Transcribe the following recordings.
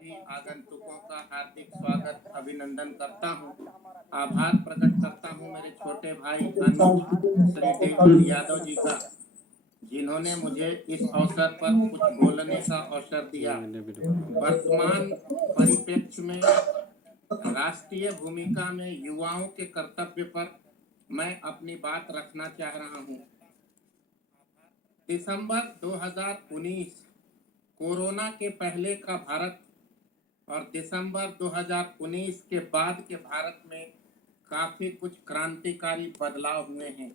सभी आगंतुकों का हार्दिक स्वागत अभिनंदन करता हूं। आभार प्रकट करता हूं मेरे छोटे भाई अनुज श्री डेविड यादव जी का, जिन्होंने मुझे इस अवसर पर कुछ बोलने का अवसर दिया। वर्तमान परिप्रेक्ष्य में राष्ट्रीय भूमिका में युवाओं के कर्तव्य पर मैं अपनी बात रखना चाह रहा हूं। दिसंबर 2019 कोरोना के पहले का भारत और दिसंबर 2019 के बाद के भारत में काफी कुछ क्रांतिकारी बदलाव हुए हैं।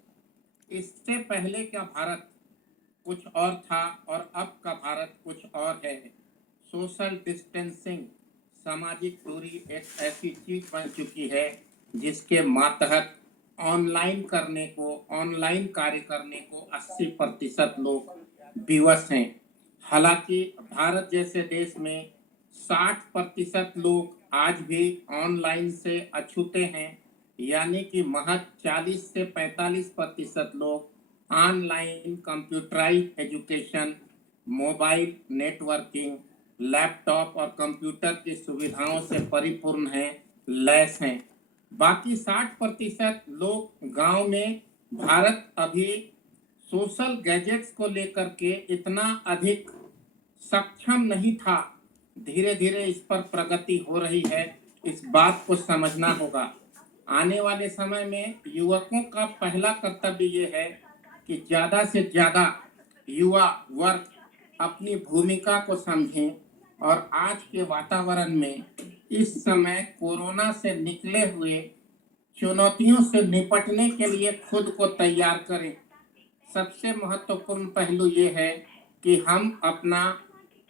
इससे पहले का भारत कुछ और था और अब का भारत कुछ और है। सोशल डिस्टेंसिंग, सामाजिक दूरी एक ऐसी चीज बन चुकी है जिसके मातहत ऑनलाइन कार्य करने को 80% लोग विवश हैं। हालांकि भारत जैसे देश में 60% लोग आज भी ऑनलाइन से अछूते हैं, यानी कि महज 40 से 45% लोग online computerize education, mobile networking, laptop और कंप्यूटर की सुविधाओं से परिपूर्ण हैं, लैस हैं। बाकी 60% लोग गांव में भारत अभी सोशल गैजेट्स को लेकर के इतना अधिक सक्षम नहीं था। धीरे धीरे इस पर प्रगति हो रही है, इस बात को समझना होगा। आने वाले समय में युवकों का पहला कर्तव्य ये है कि ज़्यादा से ज़्यादा युवा वर्ग अपनी भूमिका को समझें और आज के वातावरण में इस समय कोरोना से निकले हुए चुनौतियों से निपटने के लिए खुद को तैयार करें। सबसे महत्वपूर्ण पहलू ये है कि हम अपना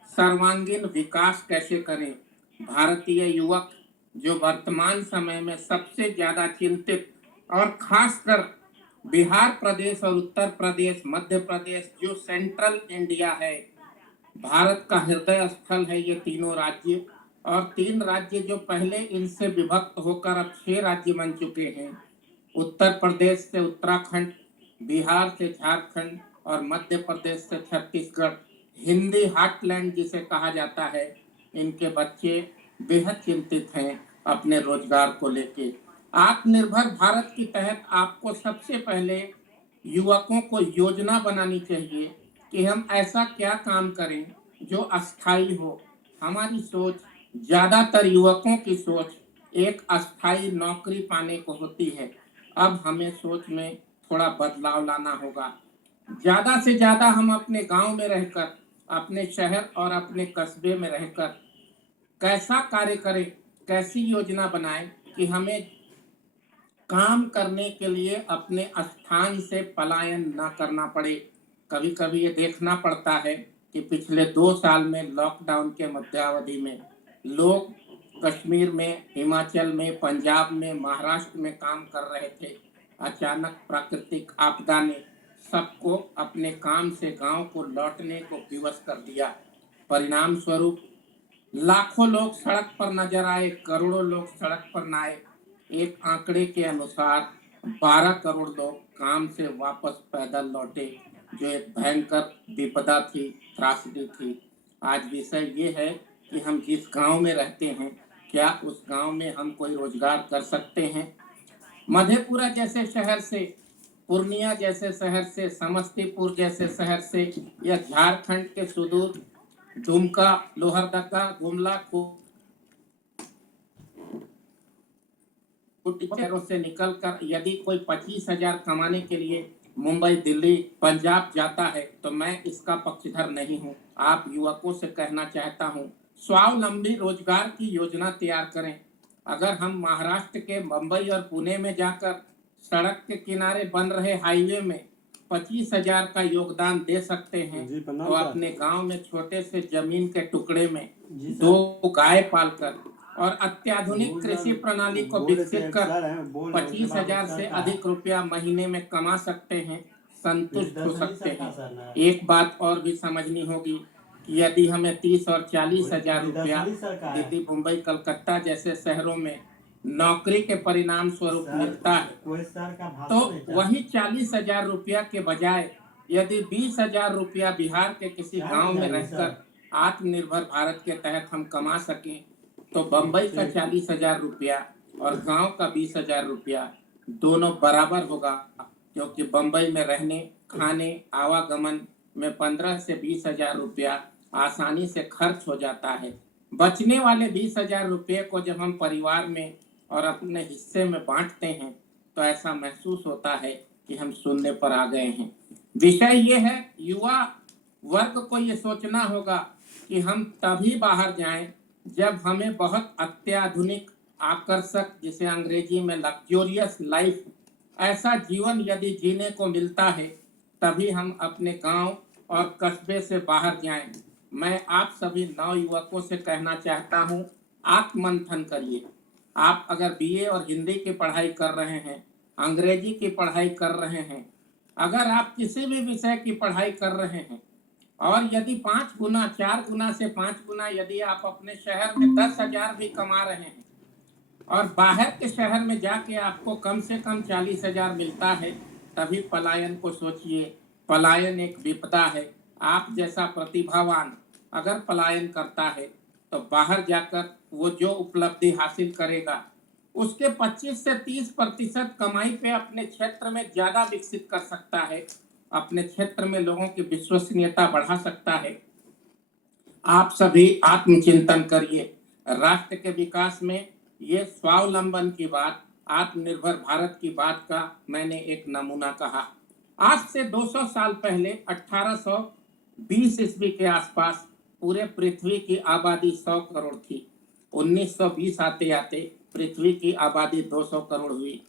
सर्वांगीण विकास कैसे करें। भारतीय युवक जो वर्तमान समय में सबसे ज़्यादा चिंतित और खासकर बिहार प्रदेश और उत्तर प्रदेश, मध्य प्रदेश जो सेंट्रल इंडिया है, भारत का हृदय स्थल है ये तीनों राज्य, और 3 राज्य जो पहले इनसे विभक्त होकर अब 6 राज्य बन चुके हैं। उत्तर प्रदेश से उत्तराखंड, बिहार से झारखंड और मध्य प्रदेश से छत्तीसगढ़, हिंदी हार्टलैंड जिसे कहा जाता है, इनके बच्चे बेहद चिंतित हैं अपने रोजगार को लेके। आत्मनिर्भर भारत के तहत आपको सबसे पहले युवकों को योजना बनानी चाहिए कि हम ऐसा क्या काम करें जो अस्थायी हो। हमारी सोच, ज़्यादातर युवकों की सोच एक अस्थायी नौकरी पाने को होती है। अब हमें सोच में थोड़ा बदलाव लाना होगा। ज़्यादा से ज़्यादा हम अपने गांव में रहकर, अपने शहर और अपने कस्बे में रहकर कैसा कार्य करें, कैसी योजना बनाएं कि हमें काम करने के लिए अपने स्थान से पलायन ना करना पड़े। कभी कभी ये देखना पड़ता है कि पिछले 2 साल में लॉकडाउन के मध्यावधि में लोग कश्मीर में, हिमाचल में, पंजाब में, महाराष्ट्र में काम कर रहे थे। अचानक प्राकृतिक आपदा ने सबको अपने काम से गांव को लौटने को विवश कर दिया। परिणाम स्वरूप लाखों लोग सड़क पर नजर आए, करोड़ों लोग सड़क पर न आए। एक आंकड़े के अनुसार 12 करोड़ लोग काम से वापस पैदल लौटे, जो एक भयंकर विपदा थी, त्रासदी थी। आज विषय ये है कि हम जिस गांव में रहते हैं, क्या उस गांव में हम कोई रोजगार कर सकते हैं। मधेपुरा जैसे शहर से, पूर्णिया जैसे शहर से, समस्तीपुर जैसे शहर से, या झारखंड के सुदूर दुमका, लोहरदगा, गुमला शहरों से निकलकर यदि कोई 25,000 कमाने के लिए मुंबई, दिल्ली, पंजाब जाता है तो मैं इसका पक्षधर नहीं हूं। आप युवकों से कहना चाहता हूं, स्वावलंबी रोजगार की योजना तैयार करें। अगर हम महाराष्ट्र के मुंबई और पुणे में जाकर सड़क के किनारे बन रहे हाईवे में 25,000 का योगदान दे सकते हैं, तो अपने गांव में छोटे से जमीन के टुकड़े में 2 गाय पालकर और अत्याधुनिक कृषि प्रणाली को विकसित कर 25,000 से अधिक रुपया महीने में कमा सकते हैं, संतुष्ट हो सकते हैं। एक बात और भी समझनी होगी कि यदि हमें 30 और 40,000 रुपया दिल्ली, मुंबई, कलकत्ता जैसे शहरों में नौकरी के परिणाम स्वरूप मिलता है, तो वही 40,000 रुपया के बजाय यदि 20,000 रुपया बिहार के किसी गांव में रहकर आत्मनिर्भर भारत के तहत हम कमा सकें, तो बम्बई का 40,000 रुपया और गांव का 20,000 रुपया दोनों बराबर होगा, क्योंकि बम्बई में रहने, खाने, आवागमन में 15 से 20,000 रुपया आसानी से खर्च हो जाता है। बचने वाले 20,000 रुपये को जब हम परिवार में और अपने हिस्से में बांटते हैं, तो ऐसा महसूस होता है कि हम शून्य पर आ गए हैं। विषय ये है, युवा वर्ग को ये सोचना होगा कि हम तभी बाहर जाएं जब हमें बहुत अत्याधुनिक, आकर्षक, जिसे अंग्रेजी में लग्जोरियस लाइफ, ऐसा जीवन यदि जीने को मिलता है, तभी हम अपने गांव और कस्बे से बाहर जाएं। मैं आप सभी नवयुवकों से कहना चाहता हूं, आत्ममंथन करिए। आप अगर बीए और हिंदी की पढ़ाई कर रहे हैं, अंग्रेजी की पढ़ाई कर रहे हैं, अगर आप किसी भी विषय की पढ़ाई कर रहे हैं, और यदि 5 गुना, 4 गुना से 5 गुना यदि आप अपने शहर में 10,000 भी कमा रहे हैं, और बाहर के शहर में जाके आपको कम से कम 40,000 मिलता है, तभी पलायन को सोचिए। पलायन एक विपदा है। आप जैसा प्रतिभावान अगर पलायन करता है, तो बाहर जाकर वो जो उपलब्धि हासिल करेगा, उसके 25 से 30% कमाई पे अपने क्षेत्र में ज्यादा विकसित कर सकता है, अपने क्षेत्र में लोगों की विश्वसनीयता बढ़ा सकता है। आप सभी आत्मचिंतन करिए। राष्ट्र के विकास में ये स्वावलंबन की बात, आत्मनिर्भर भारत की बात का मैंने एक नमूना कहा। आज से 200 साल पहले 1820 ईस्वी के आसपास पूरे पृथ्वी की आबादी 100 करोड़ थी। 1920 आते आते पृथ्वी की आबादी 200 करोड़ हुई।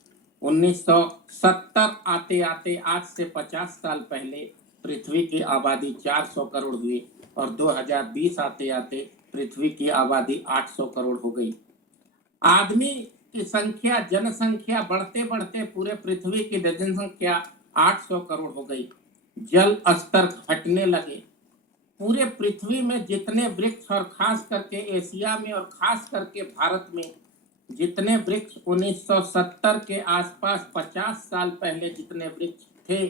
1970 आते आते, आज से 50 साल पहले, पृथ्वी की आबादी 400 करोड़ हुई, और 2020 आते आते पृथ्वी की आबादी 800 करोड़ हो गई। आदमी की संख्या, जनसंख्या बढ़ते बढ़ते पूरे पृथ्वी की जनसंख्या 800 करोड़ हो गई। जल स्तर घटने लगे। पूरे पृथ्वी में जितने वृक्ष, और खास करके एशिया में और खास करके भारत में जितने वृक्ष 1970 के आसपास, 50 साल पहले जितने वृक्ष थे,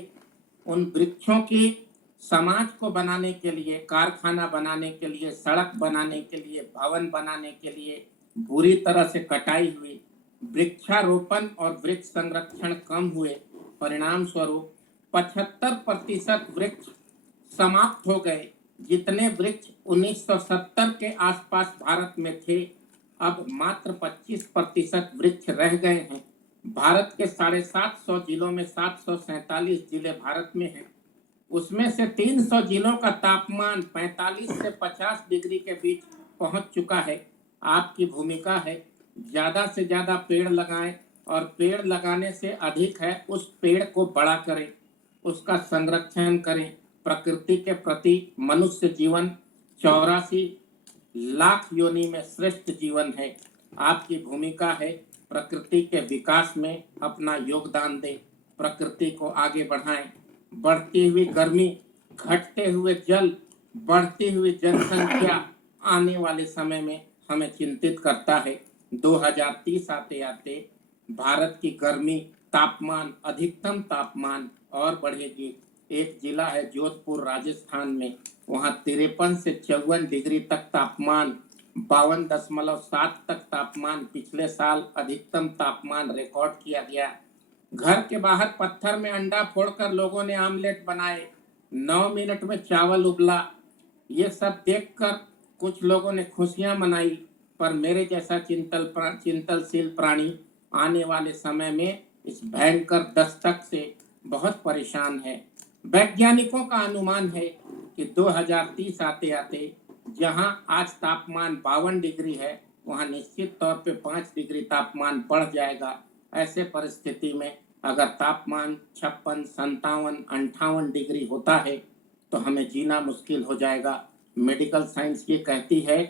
उन वृक्षों की समाज को बनाने के लिए, कारखाना बनाने के लिए, सड़क बनाने के लिए, भवन बनाने के लिए बुरी तरह से कटाई हुई। वृक्षारोपण और वृक्ष संरक्षण कम हुए। परिणाम स्वरूप 75% वृक्ष समाप्त हो गए। जितने वृक्ष 1970 के आसपास भारत में थे, अब मात्र 25% वृक्ष रह गए हैं। भारत के 750 जिलों में 747 जिले भारत में हैं। उसमें से 300 जिलों का तापमान 45 से 50 डिग्री के बीच पहुंच चुका है। आपकी भूमिका है, ज्यादा से ज्यादा पेड़ लगाएं, और पेड़ लगाने से अधिक है, उस पेड़ को बड़ा करें, उसका संरक्षण करें। प्रकृति के प्रति मनुष्य जीवन 84 लाख योनि में श्रेष्ठ जीवन है। आपकी भूमिका है प्रकृति के विकास में अपना योगदान दें, प्रकृति को आगे बढ़ाएं। बढ़ती हुई गर्मी, घटते हुए जल, बढ़ती हुई जनसंख्या आने वाले समय में हमें चिंतित करता है। 2030 आते आते भारत की गर्मी, तापमान, अधिकतम तापमान और बढ़ेगी। एक जिला है जोधपुर राजस्थान में, वहाँ 53 से 54 डिग्री तक तापमान, 52.7 तक तापमान, पिछले साल अधिकतम तापमान रिकॉर्ड किया गया। घर के बाहर पत्थर में अंडा फोड़कर लोगों ने आमलेट बनाए, 9 मिनट में चावल उबला। ये सब देखकर कुछ लोगों ने खुशियां मनाई, पर मेरे जैसा चिंतनशील प्राणी आने वाले समय में इस भयंकर दस्तक से बहुत परेशान है। वैज्ञानिकों का अनुमान है कि 2030 आते आते जहां आज तापमान 52 डिग्री है, वहां निश्चित तौर पे 5 डिग्री तापमान बढ़ जाएगा। ऐसे परिस्थिति में अगर तापमान 56, 57, 58 डिग्री होता है, तो हमें जीना मुश्किल हो जाएगा। मेडिकल साइंस ये कहती है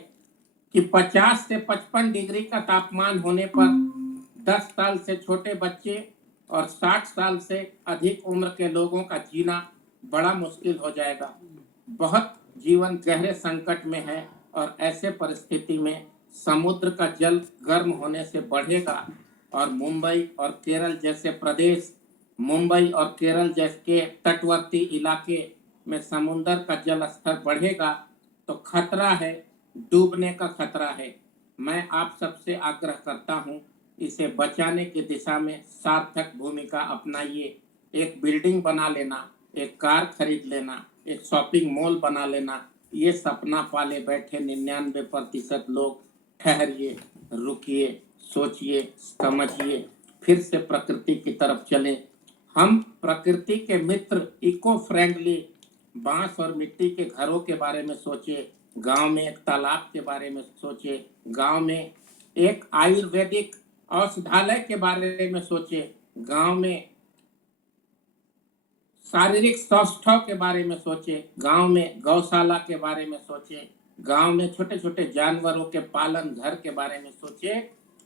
कि 50 से 55 डिग्री का तापमान होने पर 10 साल से छोटे बच्चे और 60 साल से अधिक उम्र के लोगों का जीना बड़ा मुश्किल हो जाएगा। बहुत जीवन गहरे संकट में है, और ऐसे परिस्थिति में समुद्र का जल गर्म होने से बढ़ेगा, और मुंबई और केरल जैसे प्रदेश, मुंबई और केरल जैसे तटवर्ती इलाके में समुद्र का जल स्तर बढ़ेगा, तो खतरा है, डूबने का खतरा है। मैं आप सबसे आग्रह करता हूं, इसे बचाने की दिशा में सार्थक भूमिका अपनाइए। एक बिल्डिंग बना लेना, एक कार खरीद लेना, एक शॉपिंग मॉल बना लेना, ये सपना पाले बैठे 99% लोग। ठहरिए, रुकिए, सोचिए, समझिए, फिर से प्रकृति की तरफ चले। हम प्रकृति के मित्र इको फ्रेंडली बांस और मिट्टी के घरों के बारे में सोचे, गांव में एक तालाब के बारे में सोचे, गांव में एक आयुर्वेदिक औषधालय के बारे में सोचे, गांव में शारीरिक स्वास्थ्य के बारे में सोचे, गांव में गौशाला के बारे में सोचे, गांव में छोटे छोटे जानवरों के पालन घर के बारे में सोचे,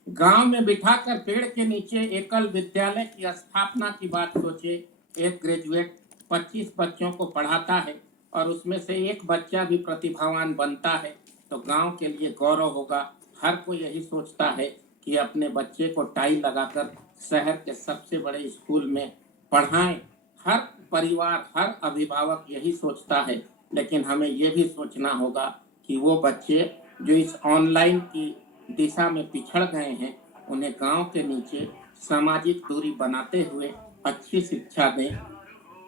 गांव में बिठाकर पेड़ के नीचे एकल विद्यालय की स्थापना की बात सोचे। एक ग्रेजुएट 25 बच्चों को पढ़ाता है और उसमें से एक बच्चा भी प्रतिभावान बनता है तो गांव के लिए गौरव होगा। हर कोई यही सोचता है कि अपने बच्चे को टाई लगाकर शहर के सबसे बड़े स्कूल में पढ़ाएं। हर परिवार, हर अभिभावक यही सोचता है, लेकिन हमें यह भी सोचना होगा कि वो बच्चे जो इस ऑनलाइन की दिशा में पिछड़ गए हैं, उन्हें गांव के नीचे सामाजिक दूरी बनाते हुए अच्छी शिक्षा दें,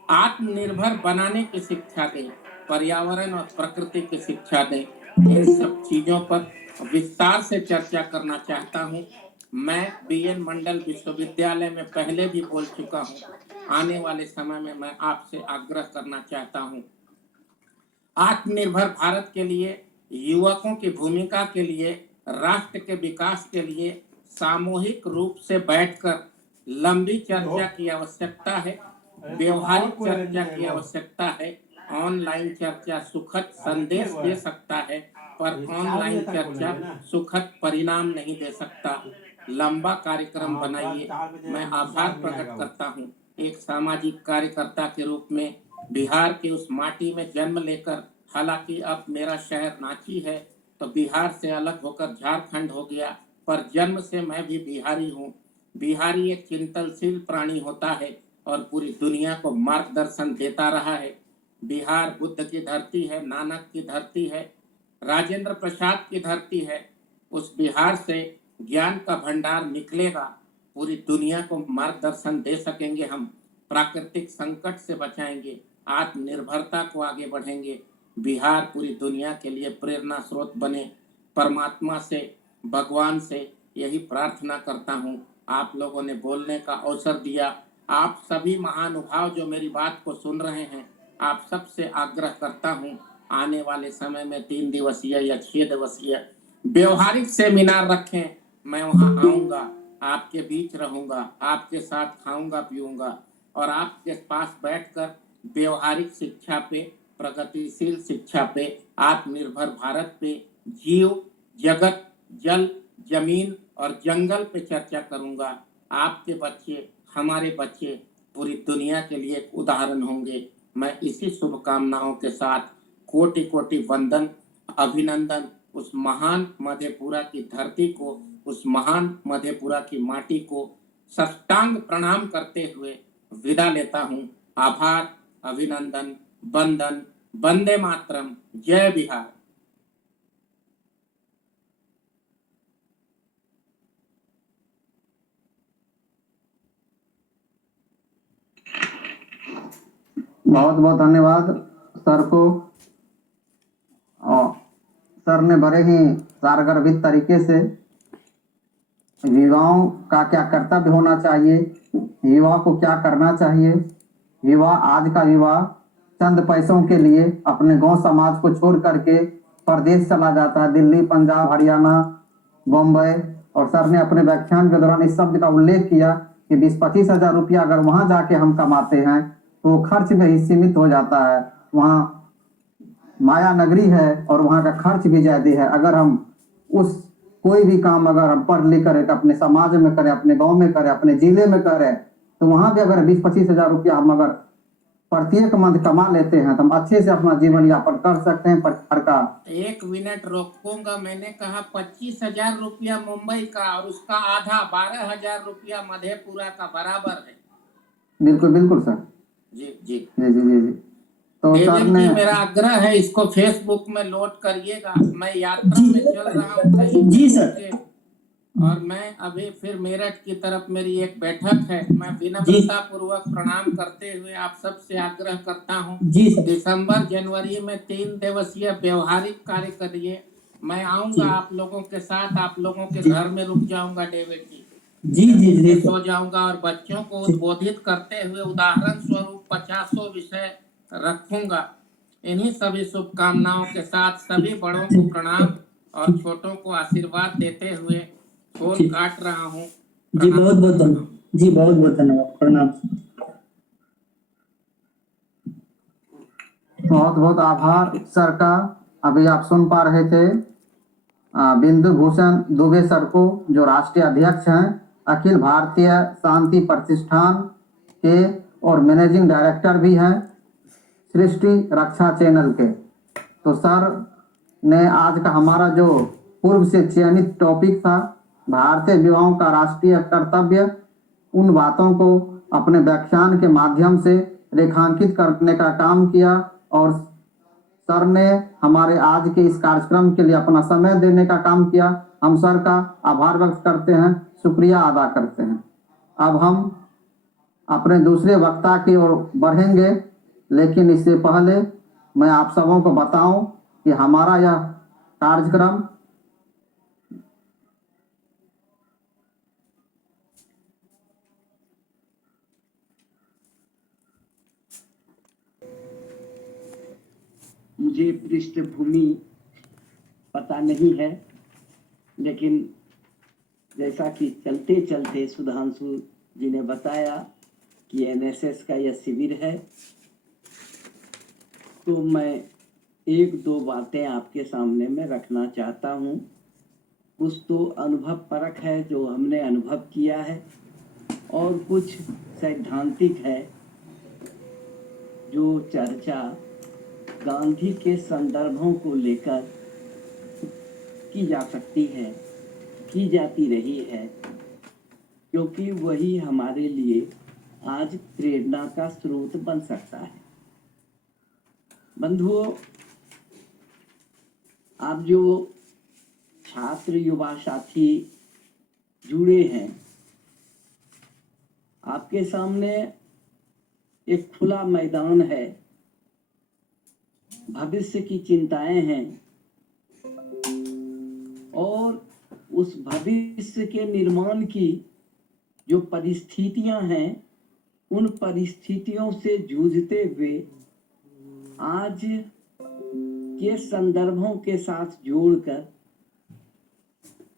आत्मनिर्भर बनाने की शिक्षा दें, पर्यावरण और प्रकृति की शिक्षा दें। इन सब चीजों पर विस्तार से चर्चा करना चाहता हूं। मैं बीएन मंडल विश्वविद्यालय में पहले भी बोल चुका हूं। आने वाले समय में मैं आपसे आग्रह करना चाहता हूं, आत्मनिर्भर भारत के लिए, युवकों की भूमिका के लिए, राष्ट्र के विकास के लिए सामूहिक रूप से बैठकर लंबी चर्चा की आवश्यकता है, व्यवहारिक चर्चा की आवश्यकता है। ऑनलाइन चर्चा सुखद संदेश दे सकता है, पर ऑनलाइन चर्चा सुखद परिणाम नहीं दे सकता। लंबा कार्यक्रम बनाइए। मैं आभार प्रकट करता हूं, एक सामाजिक कार्यकर्ता के रूप में बिहार की उस माटी में जन्म लेकर। हालांकि अब मेरा शहर रांची है तो बिहार से अलग होकर झारखंड हो गया, पर जन्म से मैं भी बिहारी हूँ। बिहारी एक चिंतनशील प्राणी होता है और पूरी दुनिया को मार्गदर्शन देता रहा है। बिहार बुद्ध की धरती है, नानक की धरती है, राजेंद्र प्रसाद की धरती है। उस बिहार से ज्ञान का भंडार निकलेगा, पूरी दुनिया को मार्गदर्शन दे सकेंगे हम, प्राकृतिक संकट से बचाएंगे, आत्मनिर्भरता को आगे बढ़ेंगे। बिहार पूरी दुनिया के लिए प्रेरणा स्रोत बने। परमात्मा से, भगवान से यही प्रार्थना करता हूँ। आप लोगों ने बोलने का अवसर दिया। आप सभी महानुभाव जो मेरी बात को सुन रहे हैं, आप सबसे आग्रह करता हूँ, आने वाले समय में 3 दिवसीय या 6 दिवसीय व्यवहारिक सेमिनार रखें। मैं वहां आऊंगा, आपके बीच रहूंगा, आपके साथ खाऊंगा पीऊंगा और आपके पास बैठकर व्यवहारिक शिक्षा पे, प्रगतिशील शिक्षा पे, आत्मनिर्भर भारत पे, जीव जगत, जल जमीन और जंगल पे चर्चा करूंगा। आपके बच्चे, हमारे बच्चे पूरी दुनिया के लिए एक उदाहरण होंगे। मैं इसी शुभकामनाओं के साथ कोटि कोटि वंदन, अभिनंदन उस महान मधेपुरा की धरती को, उस महान मधेपुरा की माटी को साष्टांग प्रणाम करते हुए विदा लेता हूँ। आभार, अभिनंदन, वंदन, वंदे मातरम, जय बिहार। बहुत बहुत धन्यवाद सर को। और सर ने बड़े ही सारगर्भित तरीके से युवाओं का क्या कर्तव्य होना चाहिए, युवा को क्या करना चाहिए। युवा, आज का युवा चंद पैसों के लिए अपने गांव समाज को छोड़ करके प्रदेश चला जाता है, दिल्ली, पंजाब, हरियाणा, बम्बई। और सर ने अपने व्याख्यान के दौरान इस शब्द का उल्लेख किया कि 20-25 हजार रुपया अगर वहां जाके हम कमाते हैं तो खर्च में ही सीमित हो जाता है। वहाँ माया नगरी है और वहाँ का खर्च भी ज्यादा है। अगर हम उस कोई भी काम अगर हम पढ़ लिख कर अपने समाज में करें, अपने गांव में करें, अपने जिले में करें, तो वहां भी अगर 20-25 हजार रुपया हम अगर प्रत्येक मंथ कमा लेते हैं तो हम अच्छे से अपना जीवन यापन कर सकते हैं। परिवार का 1 मिनट रोकूंगा। मैंने कहा 25,000 रुपया मुंबई का और उसका आधा 12,000 रुपया मधेपुरा का बराबर है। बिल्कुल बिल्कुल सर। जी जी जी जी जी जी। तो सर डेविड ने जी, मेरा आग्रह है, इसको फेसबुक में लोड करिएगा। मैं यात्रा जी में चल रहा हूँ कहीं जी से सर। मुझे, और मैं अभी फिर मेरठ की तरफ मेरी एक बैठक है। मैं जी विनम्रता पूर्वक प्रणाम करते हुए आप सबसे आग्रह करता हूँ, जी सर। दिसंबर जनवरी में 3 दिवसीय व्यवहारिक कार्य करिए। मैं आऊंगा जी आप लोगों के साथ, आप लोगों के जी घर में रुक जाऊंगा डेविड जी, जी जी जमीन जी पे सो सर। जाऊंगा, और बच्चों को जी उद्बोधित करते हुए उदाहरण स्वरूप 50 विषय रखूंगा। इन्हीं सभी शुभकामनाओं के साथ सभी बड़ों को प्रणाम और छोटों को आशीर्वाद देते हुए फोन जी काट रहा हूँ। जी प्रणाम। बहुत बहुत धन्यवाद। जी बहुत बहुत धन्यवाद। प्रणाम। बहुत बहुत आभार सर का। अभी आप सुन पा रहे थे बिंदु भूषण दुबे सर को, जो राष्ट्रीय अध्यक्ष हैं अखिल भारतीय शांति प्रतिष्ठान के और मैनेजिंग डायरेक्टर भी हैं सृष्टि रक्षा चैनल के। तो सर ने आज का हमारा जो पूर्व से चयनित टॉपिक था, भारतीय युवाओं का राष्ट्रीय कर्तव्य, उन बातों को अपने व्याख्यान के माध्यम से रेखांकित करने का काम किया, और सर ने हमारे आज के इस कार्यक्रम के लिए अपना समय देने का काम किया। हम सर का आभार व्यक्त करते हैं, शुक्रिया अदा करते हैं। अब हम अपने दूसरे वक्ता की ओर बढ़ेंगे, लेकिन इससे पहले मैं आप सबों को बताऊं कि हमारा यह कार्यक्रम मुझे पृष्ठभूमि पता नहीं है, लेकिन जैसा कि चलते चलते सुधांशु जी ने बताया कि एनएसएस का यह शिविर है, तो मैं एक दो बातें आपके सामने में रखना चाहता हूँ। कुछ तो अनुभव परक है जो हमने अनुभव किया है, और कुछ सैद्धांतिक है जो चर्चा गांधी के संदर्भों को लेकर की जा सकती है, की जाती रही है, क्योंकि वही हमारे लिए आज प्रेरणा का स्रोत बन सकता है। बंधुओं, आप जो छात्र युवा साथी जुड़े हैं, आपके सामने एक खुला मैदान है, भविष्य की चिंताएं हैं, और उस भविष्य के निर्माण की जो परिस्थितियां हैं, उन परिस्थितियों से जूझते हुए आज के संदर्भों के साथ जोड़कर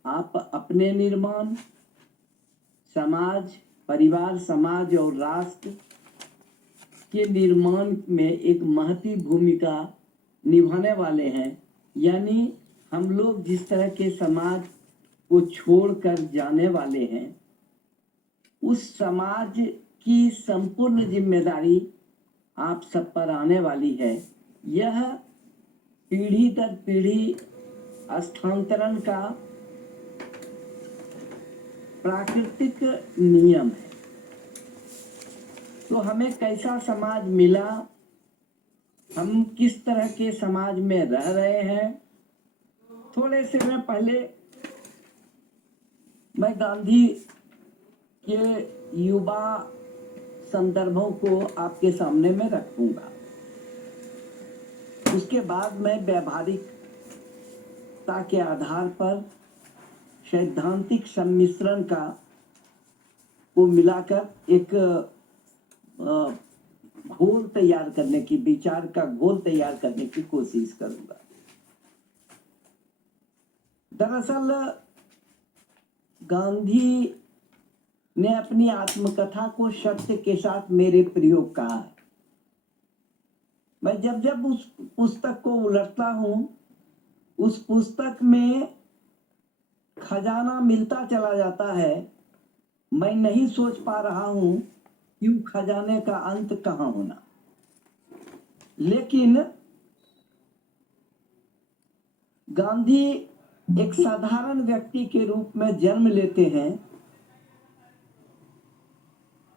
आप अपने निर्माण, समाज, परिवार, समाज और राष्ट्र के निर्माण में एक महती भूमिका निभाने वाले हैं। यानी हम लोग जिस तरह के समाज को छोड़कर जाने वाले हैं, उस समाज की संपूर्ण जिम्मेदारी आप सब पर आने वाली है। यह पीढ़ी दर पीढ़ी स्थानांतरण का प्राकृतिक नियम है। तो हमें कैसा समाज मिला, हम किस तरह के समाज में रह रहे हैं, थोड़े से मैं पहले मैं गांधी के युवा संदर्भों को आपके सामने में रखूंगा। उसके बाद मैं व्यावहारिकता के आधार पर सैद्धांतिक सम्मिश्रण को मिलाकर एक घोल तैयार करने की, विचार का घोल तैयार करने की कोशिश करूंगा। दरअसल गांधी ने अपनी आत्मकथा को सत्य के साथ मेरे प्रयोग कहा है। मैं जब जब उस पुस्तक को उलटता हूं, उस पुस्तक में खजाना मिलता चला जाता है। मैं नहीं सोच पा रहा हूं कि उस खजाने का अंत कहां होना। लेकिन गांधी एक साधारण व्यक्ति के रूप में जन्म लेते हैं,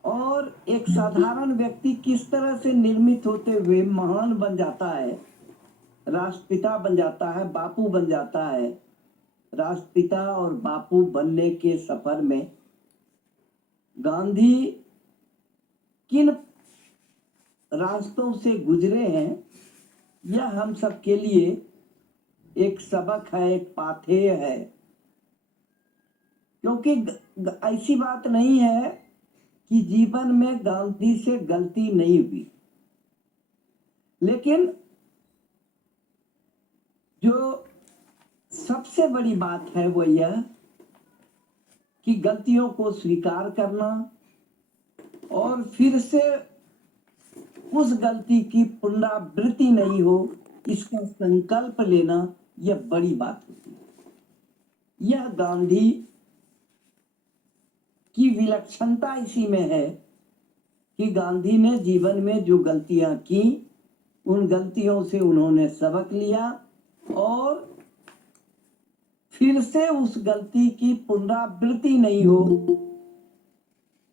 और एक साधारण व्यक्ति किस तरह से निर्मित होते हुए महान बन जाता है, राष्ट्रपिता बन जाता है, बापू बन जाता है। राष्ट्रपिता और बापू बनने के सफर में गांधी किन रास्तों से गुजरे हैं, यह हम सब के लिए एक सबक है, एक पाथेय है। क्योंकि ऐसी बात नहीं है कि जीवन में गांधी से गलती नहीं हुई, लेकिन जो सबसे बड़ी बात है वो यह कि गलतियों को स्वीकार करना और फिर से उस गलती की पुनरावृत्ति नहीं हो, इसका संकल्प लेना, यह बड़ी बात होती है। यह गांधी की विलक्षणता इसी में है कि गांधी ने जीवन में जो गलतियां की, उन गलतियों से उन्होंने सबक लिया और फिर से उस गलती की पुनरावृत्ति नहीं हो,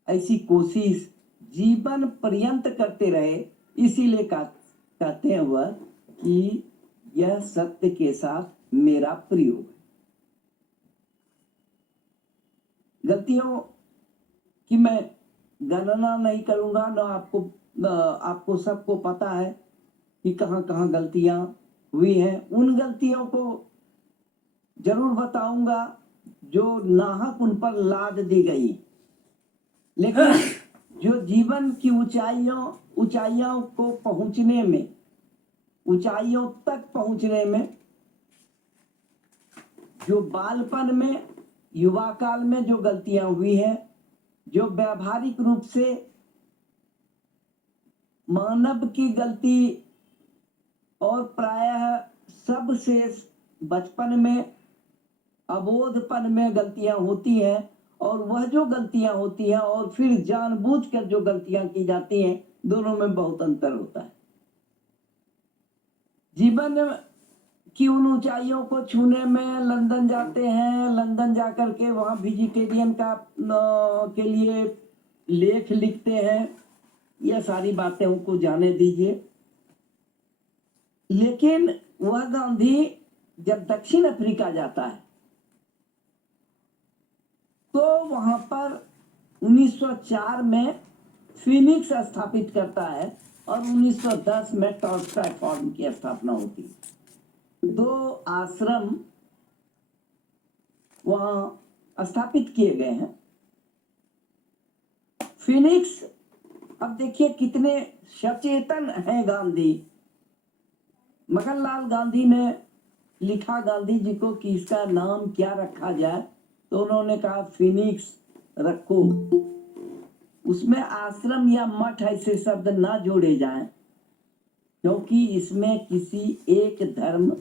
ऐसी कोशिश जीवन पर्यंत करते रहे। इसीलिए कहते हैं वह कि यह सत्य के साथ मेरा प्रयोग है। गलतियों कि मैं गणना नहीं करूंगा ना, आपको सबको पता है कि कहां कहां गलतियां हुई हैं। उन गलतियों को जरूर बताऊंगा जो नाहक उन पर लाद दी गई, लेकिन जो जीवन की ऊंचाइयों को पहुंचने में, ऊंचाइयों तक पहुंचने में, जो बालपन में, युवा काल में जो गलतियां हुई हैं, जो व्यावहारिक रूप से मानव की गलती और प्रायः सबसे बचपन में, अबोधपन में गलतियां होती हैं, और वह जो गलतियां होती हैं और फिर जानबूझकर जो गलतियां की जाती हैं, दोनों में बहुत अंतर होता है। जीवन की उन ऊंचाइयों को छूने में लंदन जाते हैं, लंदन जाकर के वहां वेजिटेरियन के लिए लेख लिखते हैं, यह सारी बातें उनको जाने दीजिए। लेकिन वह गांधी जब दक्षिण अफ्रीका जाता है तो वहां पर 1904 में फिनिक्स स्थापित करता है और 1910 में टॉलस्टॉय फॉर्म की स्थापना होती है। 2 आश्रम वहां स्थापित किए गए हैं। फिनिक्स, अब देखिए कितने सचेतन हैं गांधी। मखनलाल गांधी ने लिखा गांधी जी को कि इसका नाम क्या रखा जाए, तो उन्होंने कहा फिनिक्स रखो। उसमें आश्रम या मठ ऐसे शब्द ना जोड़े जाएं, क्योंकि इसमें किसी एक धर्म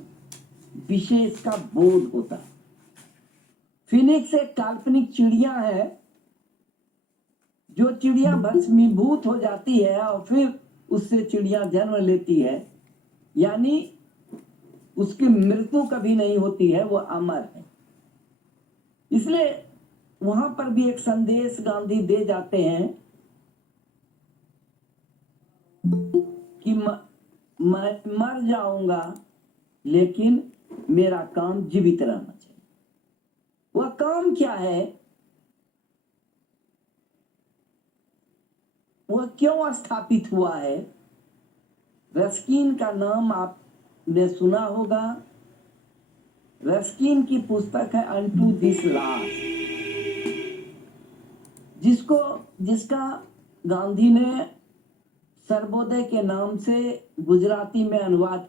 विशेष का बोध होता है। फिनिक्स एक काल्पनिक चिड़िया है, जो चिड़िया भस्मीभूत हो जाती है और फिर उससे चिड़िया जन्म लेती है, यानी उसकी मृत्यु कभी नहीं होती है, वो अमर है। इसलिए वहां पर भी एक संदेश गांधी दे जाते हैं कि मैं मर जाऊंगा लेकिन मेरा काम जीवित रहना चाहिए। वह काम क्या है, वह क्यों स्थापित हुआ है? रस्किन का नाम आपने सुना होगा। रस्किन की पुस्तक है अनटू दिस लास्ट, जिसका गांधी ने सर्वोदय के नाम से गुजराती में अनुवाद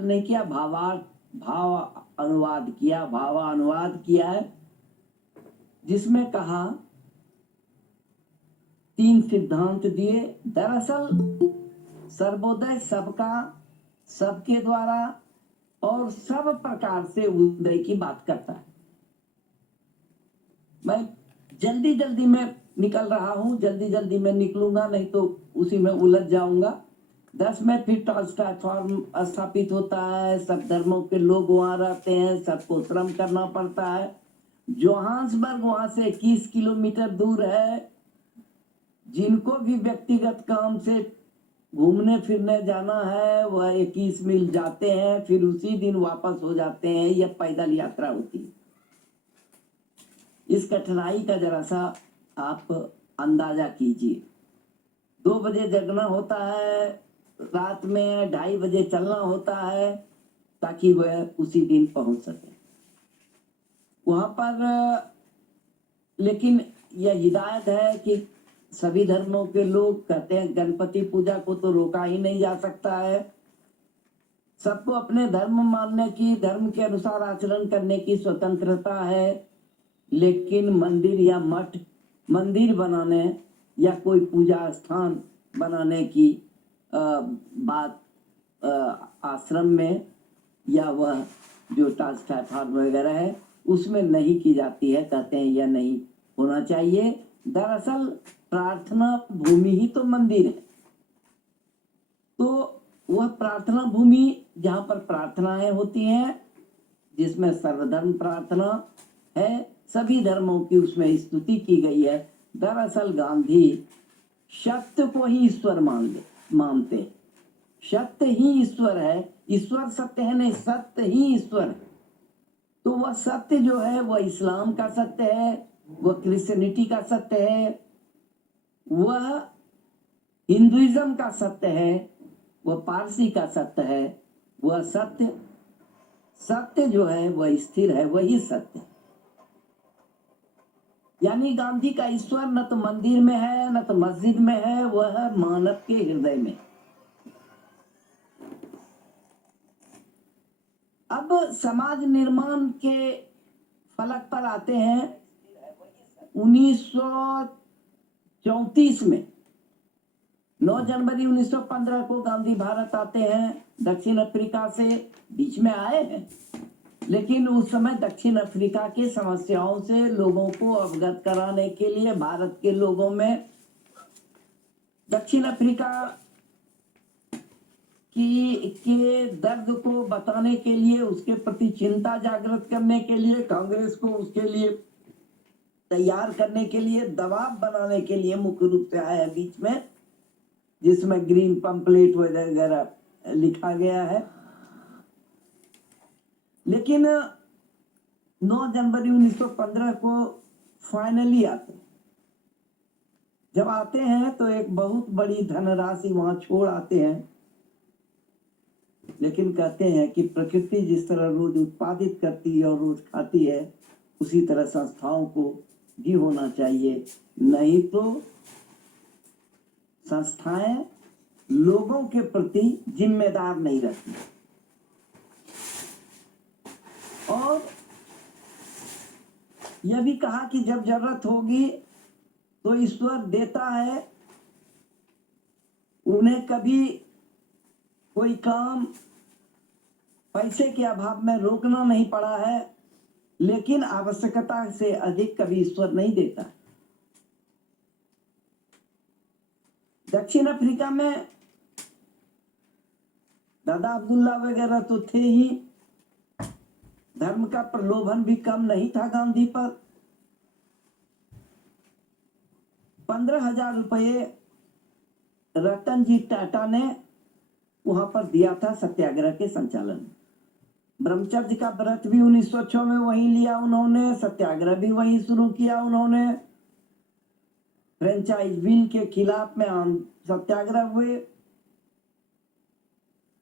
नहीं किया, भावानुवाद किया है, जिसमें कहा 3 सिद्धांत दिए। दरअसल सर्वोदय सबका, सबके द्वारा और सब प्रकार से उदय की बात करता है। मैं जल्दी में निकल रहा हूं, जल्दी में निकलूंगा, नहीं तो उसी में उलझ जाऊंगा। 10 में फिर टॉलस्टॉय फॉर्म स्थापित होता है। सब धर्मों के लोग वहां रहते हैं, सबको श्रम करना पड़ता है। जोहान्सबर्ग वहां से 21 किलोमीटर दूर है। जिनको भी व्यक्तिगत काम से घूमने फिरने जाना है वह 21 मील जाते हैं, फिर उसी दिन वापस हो जाते हैं। यह पैदल यात्रा होती है। इस कठिनाई का जरा सा आप अंदाजा कीजिए। 2 बजे जगना होता है, रात में 2:30 बजे चलना होता है ताकि वह उसी दिन पहुंच सके वहां पर। लेकिन यह हिदायत है कि सभी धर्मों के लोग कहते हैं गणपति पूजा को तो रोका ही नहीं जा सकता है। सबको अपने धर्म मानने की, धर्म के अनुसार आचरण करने की स्वतंत्रता है। लेकिन मंदिर या मठ, मंदिर बनाने या कोई पूजा स्थान बनाने की बात आश्रम में या वह जो टास्क फार्म वगैरह है उसमें नहीं की जाती है। कहते हैं यह नहीं होना चाहिए। दरअसल प्रार्थना भूमि ही तो मंदिर है। तो वह प्रार्थना भूमि जहाँ पर प्रार्थनाएं होती हैं, जिसमें सर्वधर्म प्रार्थना है, सभी धर्मों की उसमें स्तुति की गई है। दरअसल गांधी सत्य को ही ईश्वर मानते। सत्य ही ईश्वर है। ईश्वर सत्य है नहीं, सत्य ही ईश्वर है। तो वह सत्य जो है वह इस्लाम का सत्य है, वह क्रिश्चियनिटी का सत्य है, वह हिंदुइज्म का सत्य है, वह पारसी का सत्य है। वह सत्य जो है वह स्थिर है, वही सत्य। यानी गांधी का ईश्वर न तो मंदिर में है न तो मस्जिद में है, वह मानव के हृदय में। अब समाज निर्माण के फलक पर आते हैं। 1934 में 9 जनवरी 1915 को गांधी भारत आते हैं। दक्षिण अफ्रीका से बीच में आए हैं, लेकिन उस समय दक्षिण अफ्रीका की समस्याओं से लोगों को अवगत कराने के लिए, भारत के लोगों में दक्षिण अफ्रीका के दर्द को बताने के लिए, उसके प्रति चिंता जागृत करने के लिए, कांग्रेस को उसके लिए तैयार करने के लिए, दबाव बनाने के लिए मुख्य रूप से आया है बीच में, जिसमें ग्रीन पंपलेट वगैरह लिखा गया है। लेकिन 9 जनवरी 1915 को फाइनली आते। जब आते हैं तो एक बहुत बड़ी धनराशि वहां छोड़ आते हैं। लेकिन कहते हैं कि प्रकृति जिस तरह रोज उत्पादित करती है और रोज खाती है, उसी तरह संस्थाओं को भी होना चाहिए। नहीं तो संस्थाएं लोगों के प्रति जिम्मेदार नहीं रहती। और यह भी कहा कि जब जरूरत होगी तो ईश्वर देता है। उन्हें कभी कोई काम पैसे के अभाव में रोकना नहीं पड़ा है, लेकिन आवश्यकता से अधिक कभी ईश्वर नहीं देता। दक्षिण अफ्रीका में दादा अब्दुल्ला वगैरह तो थे ही। धर्म का प्रलोभन भी कम नहीं था गांधी पर। 15,000 रुपये रतन जी टाटा ने वहां पर दिया था सत्याग्रह के संचालन। ब्रह्मचर्य का व्रत भी 1906 में वही लिया उन्होंने, सत्याग्रह भी वही शुरू किया उन्होंने। फ्रेंचाइज बिल के खिलाफ में सत्याग्रह हुए।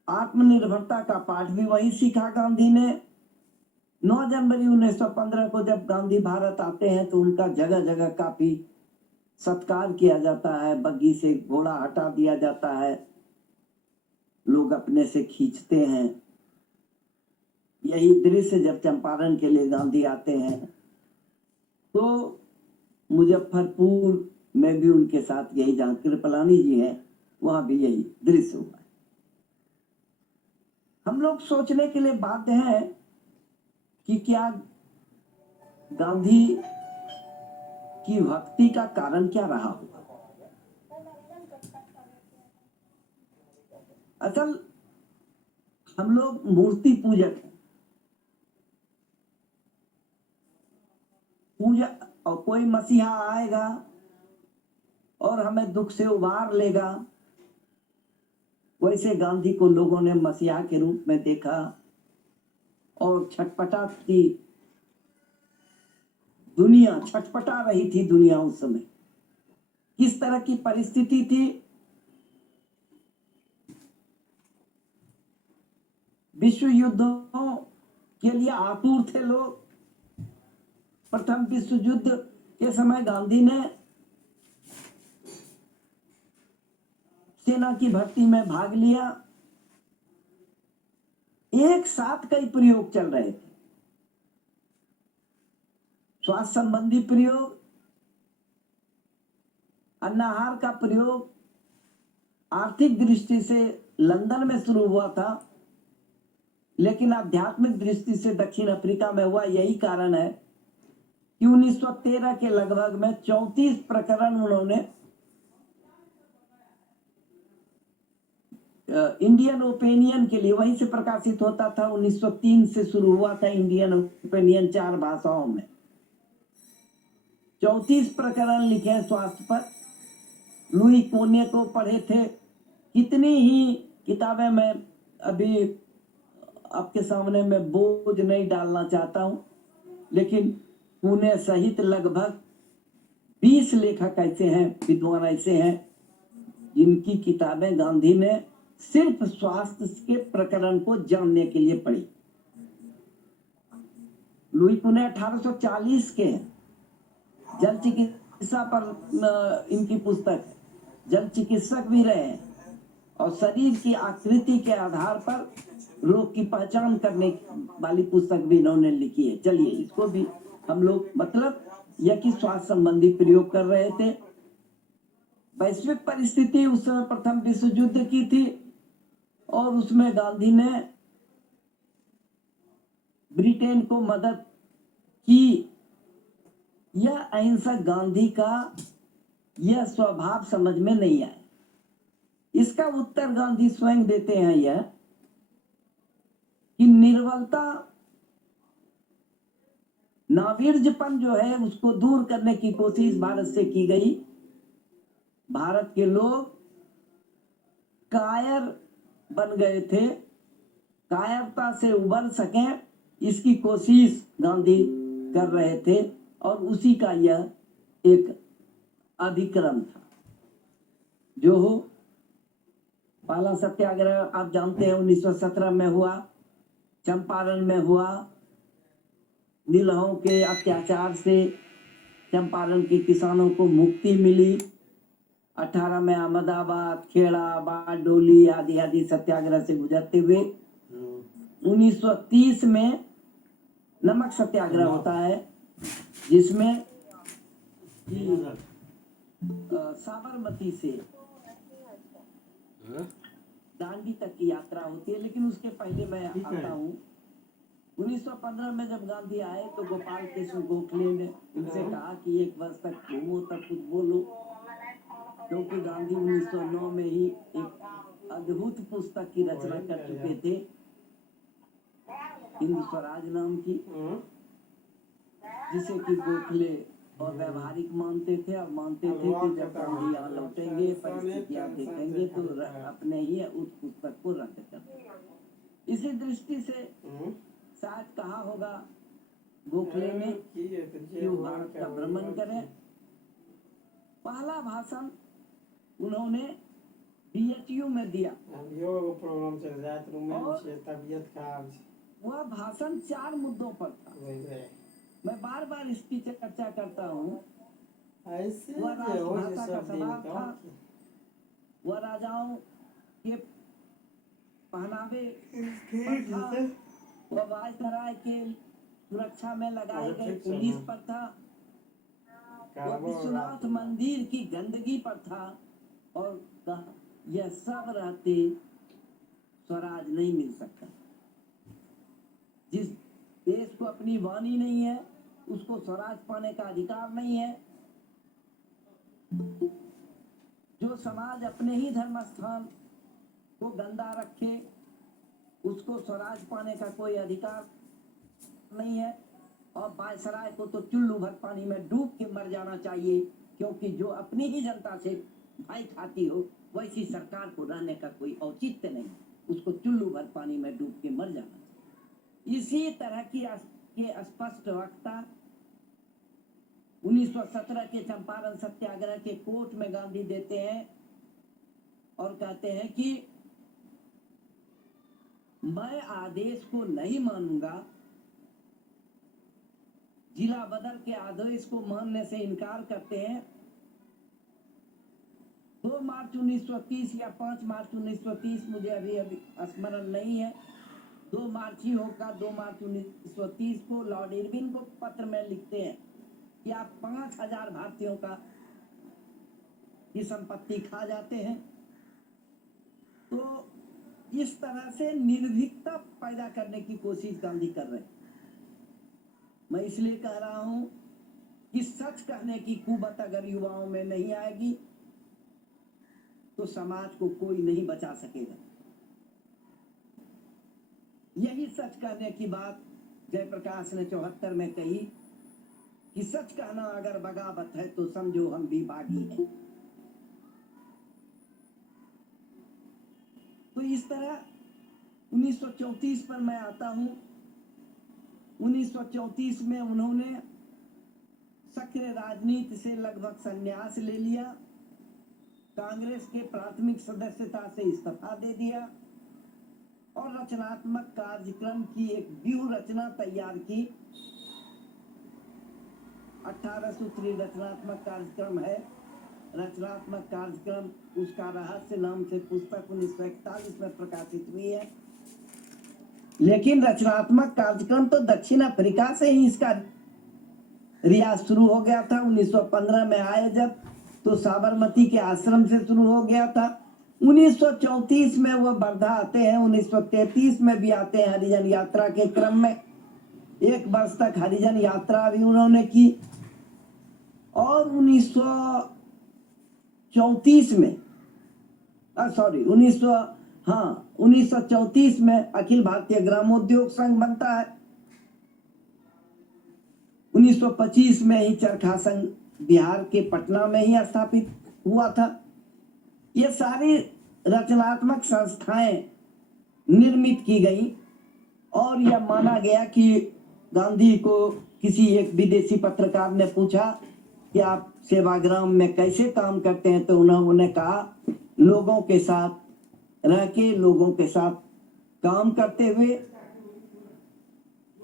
आत्मनिर्भरता का पाठ भी वही सीखा गांधी ने। 9 जनवरी 1915 को जब गांधी भारत आते हैं तो उनका जगह जगह काफी सत्कार किया जाता है। बग्गी से घोड़ा हटा दिया जाता है, लोग अपने से खींचते हैं। यही दृश्य जब चंपारण के लिए गांधी आते हैं तो मुजफ्फरपुर में भी उनके साथ यही, जहां कृपलानी जी हैं वहां भी यही दृश्य हुआ है। हम लोग सोचने के लिए बाध्य हैं कि क्या गांधी की भक्ति का कारण क्या रहा होगा। असल हम लोग मूर्ति पूजक हैं। पूजा और कोई मसीहा आएगा और हमें दुख से उबार लेगा। वैसे गांधी को लोगों ने मसीहा के रूप में देखा और छटपटाती दुनिया, छटपटा रही थी दुनिया उस समय। किस तरह की परिस्थिति थी? विश्व युद्धों के लिए आतुर थे लोग। प्रथम विश्व युद्ध के समय गांधी ने सेना की भर्ती में भाग लिया। एक साथ कई प्रयोग चल रहे थे, स्वास्थ्य संबंधी प्रयोग, अन्नाहार का प्रयोग आर्थिक दृष्टि से लंदन में शुरू हुआ था, लेकिन आध्यात्मिक दृष्टि से दक्षिण अफ्रीका में हुआ। यही कारण है कि 1913 के लगभग में 34 प्रकरण उन्होंने इंडियन ओपिनियन के लिए, वहीं से प्रकाशित होता था। 1903 से शुरू हुआ था इंडियन ओपिनियन 4 भाषाओं में। 34 प्रकरण लिखे स्वास्थ्य पर। लुई कोने को पढ़े थे। कितनी ही किताबें मैं अभी आपके सामने में बोझ नहीं डालना चाहता हूं, लेकिन पुणे सहित लगभग 20 लेखक ऐसे हैं, विद्वान ऐसे हैं, जिनकी किताबें गांधी ने सिर्फ स्वास्थ्य के प्रकरण को जानने के लिए पढ़ी। लुई पुणे 1840 के हैं। जल चिकित्सा पर इनकी पुस्तक है। जल चिकित्सक भी रहे हैं और शरीर की आकृति के आधार पर रोग की पहचान करने वाली पुस्तक भी इन्होंने लिखी है। चलिए, इसको भी हम लोग, मतलब यह कि स्वास्थ्य संबंधी प्रयोग कर रहे थे। वैश्विक परिस्थिति उस समय प्रथम विश्व युद्ध की थी और उसमें गांधी ने ब्रिटेन को मदद की। यह अहिंसक गांधी का यह स्वभाव समझ में नहीं आया। इसका उत्तर गांधी स्वयं देते हैं यह कि निर्बलता, नावीर्यपन जो है उसको दूर करने की कोशिश भारत से की गई। भारत के लोग कायर बन गए थे। कायरता से उबर सकें, इसकी कोशिश गांधी कर रहे थे और उसी का यह एक अधिक्रम था। जो हो, पहला सत्याग्रह आप जानते हैं 1917 में हुआ, चंपारण में हुआ। नीलहों के अत्याचार से चंपारण के किसानों को मुक्ति मिली। 18 में अहमदाबाद, खेड़ा, बारडोली आदि आदि सत्याग्रह से गुजरते हुए 1930 में नमक सत्याग्रह होता है, जिसमें साबरमती से दांडी तक की यात्रा होती है। लेकिन उसके पहले मैं आता हूँ 1915 में जब गांधी आए तो गोपाल कृष्ण गोखले ने उनसे कहा कि 1 वर्ष तक घूमो तब कुछ बोलो, क्योंकि गांधी 1909 में ही एक अद्भुत पुस्तक की रचना कर चुके थे, हिंद स्वराज नाम की, जिसे कि गोखले और व्यवहारिक मानते थे और मानते थे कि जब गांधी यहाँ लौटेंगे, परिस्थितियां देखेंगे तो अपने ही उस पुस्तक को रद्द कर। इसी दृष्टि से शायद कहा होगा गोखले ने कि वो भारत का भ्रमण करें। पहला भाषण उन्होंने BHU में दिया और वह भाषण 4 मुद्दों पर था। मैं बार बार इसकी चर्चा करता हूँ। वह राजभाषा का सवाल था, वह राजाओं के पहनावे पर था, वह वायसराय के सुरक्षा में लगाई गई पुलिस पर था, वह विश्वनाथ मंदिर की गंदगी पर था और यह सब रहते स्वराज नहीं मिल सकता। जिस देश को अपनी वाणी नहीं है उसको स्वराज पाने का अधिकार नहीं है। जो समाज अपने ही धर्म स्थान को गंदा रखे उसको स्वराज पाने का कोई अधिकार नहीं है। और वायसराय को तो चुल्लू भर पानी में डूब के मर जाना चाहिए, क्योंकि जो अपनी ही जनता से भाई खाती हो वैसी सरकार को रहने का कोई औचित्य नहीं, उसको चुल्लू भर पानी में डूब के मर जाना चाहिए। इसी तरह की के स्पष्ट वक्ता 1917 के चंपारण सत्याग्रह के कोर्ट में गांधी देते हैं और कहते हैं कि मैं आदेश को नहीं मानूंगा, जिला बदल के आदेश को मानने से इनकार करते हैं। 2 मार्च 1930 या 5 मार्च 1930, मुझे अभी स्मरण नहीं है, 2 मार्च ही होगा, 2 मार्च 1930 को लॉर्ड इरविन को पत्र में लिखते हैं कि आप 5000 भारतीयों का की संपत्ति खा जाते हैं। तो इस तरह से निर्भीकता पैदा करने की कोशिश गांधी कर रहे हैं। मैं इसलिए कह रहा हूं कि सच कहने की कुवत अगर युवाओं में नहीं आएगी तो समाज को कोई नहीं बचा सकेगा। यही सच कहने की बात जयप्रकाश ने 74 में कही कि सच कहना अगर बगावत है तो समझो हम भी बागी हैं। तो इस तरह 1934 पर मैं आता हूं। 1934 में उन्होंने सक्रिय राजनीति से लगभग संन्यास ले लिया, कांग्रेस के प्राथमिक सदस्यता से इस्तीफा दे दिया और रचनात्मक कार्यक्रम की एक व्यूह रचना तैयार की। 18 सूत्री रचनात्मक कार्यक्रम है। रचनात्मक कार्यक्रम उसका रहस्य नाम से पुस्तक 1941 में प्रकाशित हुई है। लेकिन रचनात्मक कार्यक्रम तो दक्षिण अफ्रीका से ही इसका रियाज शुरू हो गया था। 1915 में आए जब, तो साबरमती के आश्रम से शुरू हो गया था। 1934 में वो वर्धा आते हैं, 1933 में भी आते हैं हरिजन यात्रा के क्रम में। 1 वर्ष तक हरिजन यात्रा भी उन्होंने की और 1934 में 1934 में अखिल भारतीय ग्रामोद्योग संघ बनता है। 1925 में ही चरखा संघ बिहार के पटना में ही स्थापित हुआ था। ये सारी रचनात्मक संस्थाएं निर्मित की गई और यह माना गया कि गांधी को किसी एक विदेशी पत्रकार ने पूछा कि आप सेवाग्राम में कैसे काम करते हैं, तो उन्होंने कहा लोगों के साथ रह के, लोगों के साथ काम करते हुए,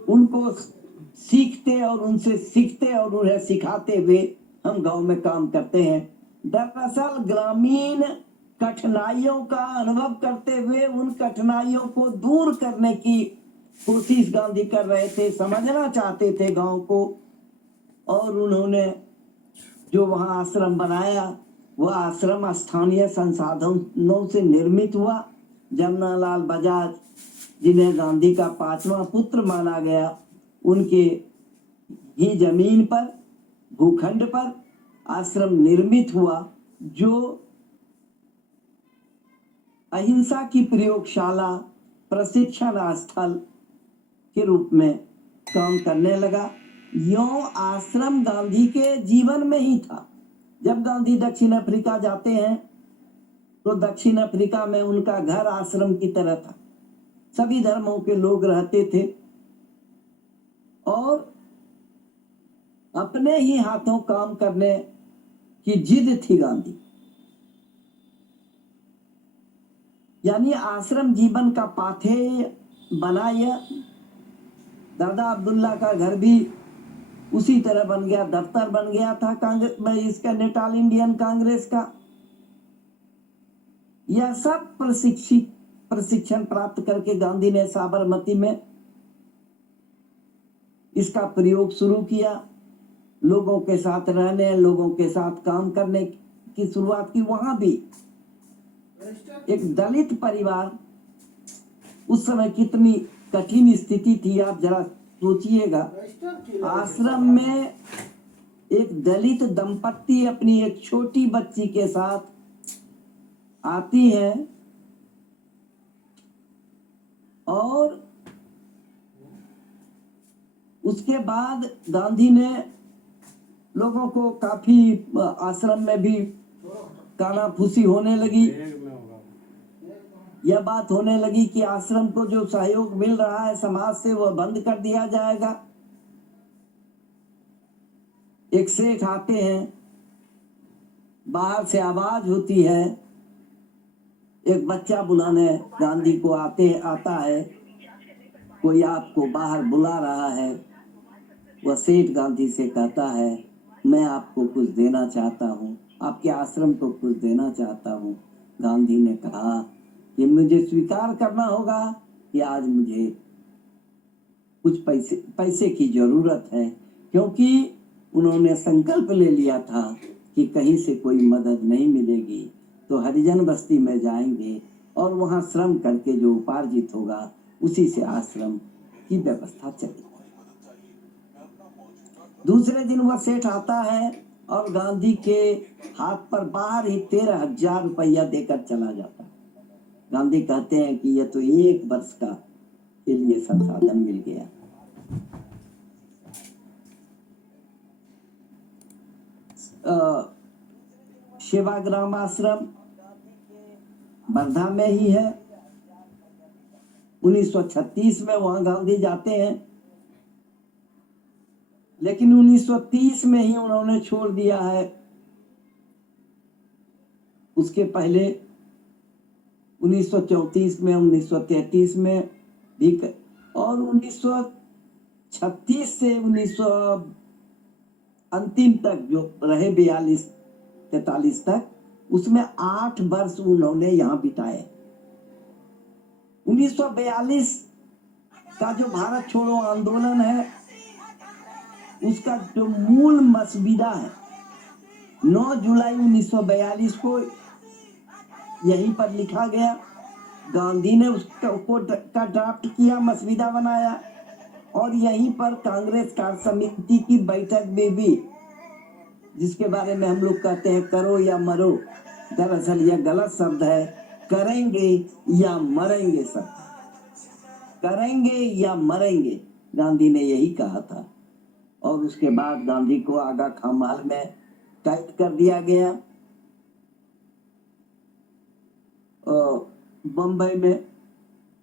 उनको सीखते और उनसे सीखते और उन्हें सिखाते हुए हम गांव में काम करते हैं। दरअसल ग्रामीण कठिनाइयों का अनुभव करते हुए उन कठिनाइयों को दूर करने की कोशिश गांधी कर रहे थे, समझना चाहते थे गांव को। और उन्होंने जो वहां आश्रम बनाया, वह आश्रम स्थानीय संसाधनों से निर्मित हुआ। जमनालाल बजाज, जिन्हें गांधी का 5वां पुत्र माना गया, उनके ही जमीन पर, भूखंड पर आश्रम निर्मित हुआ, जो अहिंसा की प्रयोगशाला, प्रशिक्षण स्थल के रूप में काम करने लगा। यों आश्रम गांधी के जीवन में ही था। जब गांधी दक्षिण अफ्रीका जाते हैं तो दक्षिण अफ्रीका में उनका घर आश्रम की तरह था। सभी धर्मों के लोग रहते थे और अपने ही हाथों काम करने की जिद थी गांधी। यानी आश्रम जीवन का पाथेय बना। यह दादा अब्दुल्ला का घर भी उसी तरह बन गया, दफ्तर बन गया था कांग्रेस में, इसका नेटाल इंडियन कांग्रेस का। यह सब प्रशिक्षण प्राप्त करके गांधी ने साबरमती में इसका प्रयोग शुरू किया। लोगों के साथ रहने, लोगों के साथ काम करने की शुरुआत की। वहां भी एक दलित परिवार, उस समय कितनी कठिन स्थिति थी आप जरा सोचिएगा। आश्रम में एक दलित दंपत्ति अपनी एक छोटी बच्ची के साथ आती है और उसके बाद गांधी ने लोगों को काफी आश्रम में भी कानाफूसी होने लगी। यह बात होने लगी कि आश्रम को जो सहयोग मिल रहा है समाज से वह बंद कर दिया जाएगा। एक सेठ आते हैं, बाहर से आवाज होती है, एक बच्चा बुलाने गांधी को आता है, कोई आपको बाहर बुला रहा है। वह सेठ गांधी से कहता है, मैं आपको कुछ देना चाहता हूँ, आपके आश्रम को कुछ देना चाहता हूँ। गांधी ने कहा कि मुझे स्वीकार करना होगा कि आज मुझे कुछ पैसे की जरूरत है, क्योंकि उन्होंने संकल्प ले लिया था कि कहीं से कोई मदद नहीं मिलेगी तो हरिजन बस्ती में जाएंगे और वहां श्रम करके जो उपार्जित होगा उसी से आश्रम की व्यवस्था चलेगी। दूसरे दिन वह सेठ आता है और गांधी के हाथ पर बाहर ही 13,000 रुपया देकर चला जाता है। गांधी कहते हैं कि यह तो 1 वर्ष का के लिए संसाधन मिल गया। सेवाग्राम आश्रम वर्धा में ही है। 1936 में वहां गांधी जाते हैं, लेकिन 1930 में ही उन्होंने छोड़ दिया है। उसके पहले 1934 में, 1933 में भी और 1936 से 1900 अंतिम तक जो रहे 42-43 तक, उसमें 8 वर्ष उन्होंने यहाँ बिताए। 1942 का जो भारत छोड़ो आंदोलन है, उसका जो मूल मसविदा है 9 जुलाई 1942 को यहीं पर लिखा गया। गांधी ने उसको का ड्राफ्ट किया, मसविदा बनाया और यहीं पर कांग्रेस कार्य समिति की बैठक में भी, जिसके बारे में हम लोग कहते हैं करो या मरो, दरअसल यह गलत शब्द है, करेंगे या मरेंगे सब, करेंगे या मरेंगे, गांधी ने यही कहा था। और उसके बाद गांधी को आगा खां महल में कैद कर दिया गया।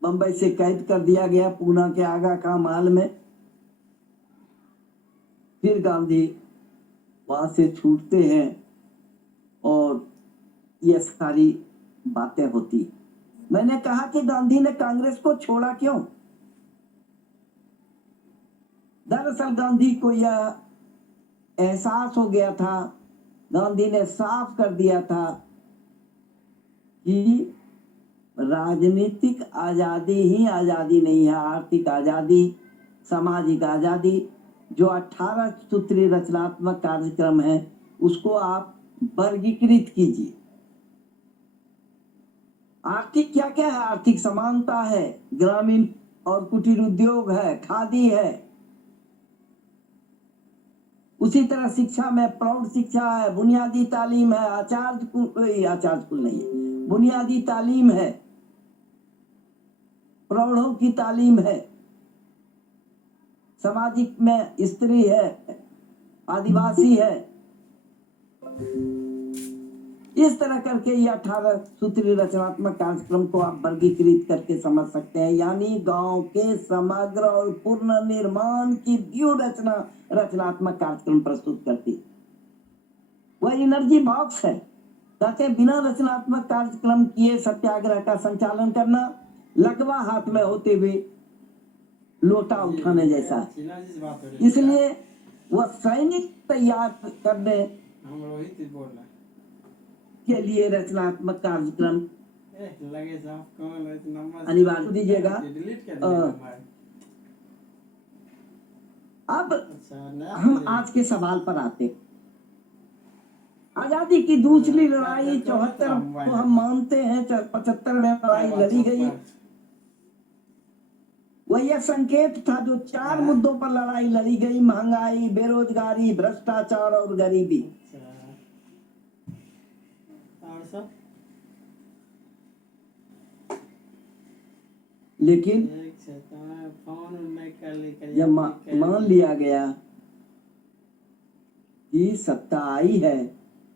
बंबई से कैद कर दिया गया पूना के आगा खां महल में। फिर गांधी वहां से छूटते हैं और ये सारी बातें होती। मैंने कहा कि गांधी ने कांग्रेस को छोड़ा क्यों? दरअसल गांधी को यह एहसास हो गया था, गांधी ने साफ कर दिया था कि राजनीतिक आजादी ही आजादी नहीं है, आर्थिक आजादी, सामाजिक आजादी, जो 18 सूत्री रचनात्मक कार्यक्रम है उसको आप वर्गीकृत कीजिए। आर्थिक क्या क्या है? आर्थिक समानता है, ग्रामीण और कुटीर उद्योग है, खादी है। उसी तरह शिक्षा में प्रौढ़ शिक्षा है, बुनियादी तालीम है, आचार्य स्कूल नहीं है, बुनियादी तालीम है, प्रौढ़ों की तालीम है, सामाजिक में स्त्री है, आदिवासी है। इस तरह करके ये 18 सूत्री रचनात्मक कार्यक्रम को आप वर्गीकृत करके समझ सकते हैं, यानी गांव के समग्र और पूर्ण निर्माण की व्यू रचनात्मक कार्यक्रम प्रस्तुत करती। वह एनर्जी बॉक्स है। कहते बिना रचनात्मक कार्यक्रम किए सत्याग्रह का संचालन करना लकवा हाथ में होते हुए लोटा उठाने जैसा है। इसलिए वह सैनिक तैयार करने के लिए रचनात्मक कार्यक्रम अनिवार्य दीजिएगा। अब हम आज के सवाल पर आते। आजादी की दूसरी लड़ाई 74 को हम मानते हैं, 75 में लड़ाई लड़ी गई। वह यह संकेत था जो 4 मुद्दों पर लड़ाई लड़ी गई: महंगाई, बेरोजगारी, भ्रष्टाचार और गरीबी। लेकिन अच्छा तो मैं फोन नहीं कर लेकर जब मान लिया गया कि सत्ता आई है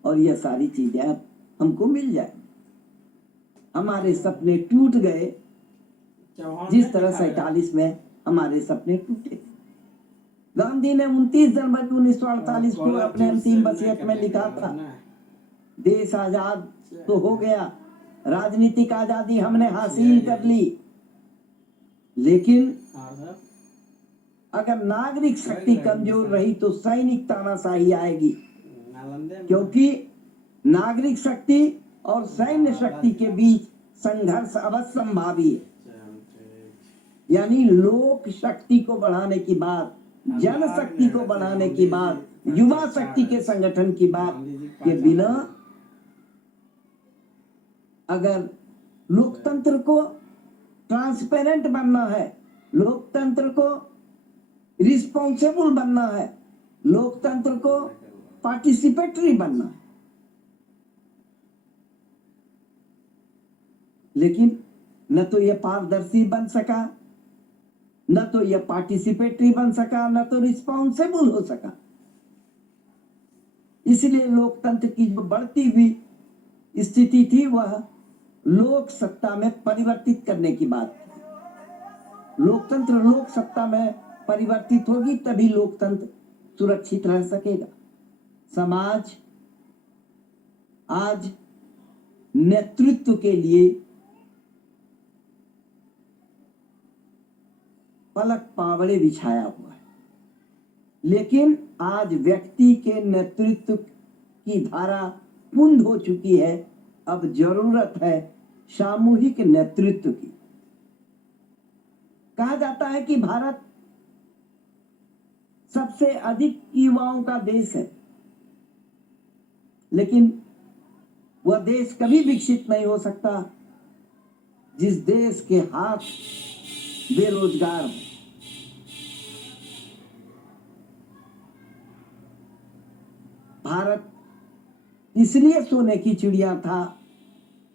और ये सारी चीजें अब हमको मिल जाए, हमारे सपने टूट गए जिस तरह 47 में हमारे सपने टूटे। गांधी ने 29 जनवरी 1948 को अपने अंतिम वसीयत में लिखा था, देश आजाद तो हो गया, राजनीतिक आजादी हमने हासिल कर ली, लेकिन अगर नागरिक शक्ति कमजोर रही तो सैनिक तानाशाही आएगी, क्योंकि नागरिक शक्ति और सैन्य शक्ति के बीच संघर्ष अवश्यंभावी है। यानी लोक शक्ति को बढ़ाने की बात, जन शक्ति को बढ़ाने की बात, युवा शक्ति के संगठन की बात के बिना अगर लोकतंत्र को ट्रांसपेरेंट बनना है, लोकतंत्र को रिस्पॉन्सिबल बनना है, लोकतंत्र को पार्टिसिपेटरी बनना है, लेकिन न तो यह पारदर्शी बन सका, न तो यह पार्टिसिपेटरी बन सका, न तो रिस्पॉन्सिबल हो सका। इसलिए लोकतंत्र की जो बढ़ती हुई स्थिति थी वह लोक सत्ता में परिवर्तित करने की बात थी। लोकतंत्र लोक सत्ता में परिवर्तित होगी तभी लोकतंत्र सुरक्षित रह सकेगा। समाज आज नेतृत्व के लिए पलक पावड़े बिछाया हुआ है, लेकिन आज व्यक्ति के नेतृत्व की धारा कुंद हो चुकी है। अब जरूरत है सामूहिक नेतृत्व की। कहा जाता है कि भारत सबसे अधिक युवाओं का देश है, लेकिन वह देश कभी विकसित नहीं हो सकता जिस देश के हाथ बेरोजगार हो। भारत इसलिए सोने की चिड़िया था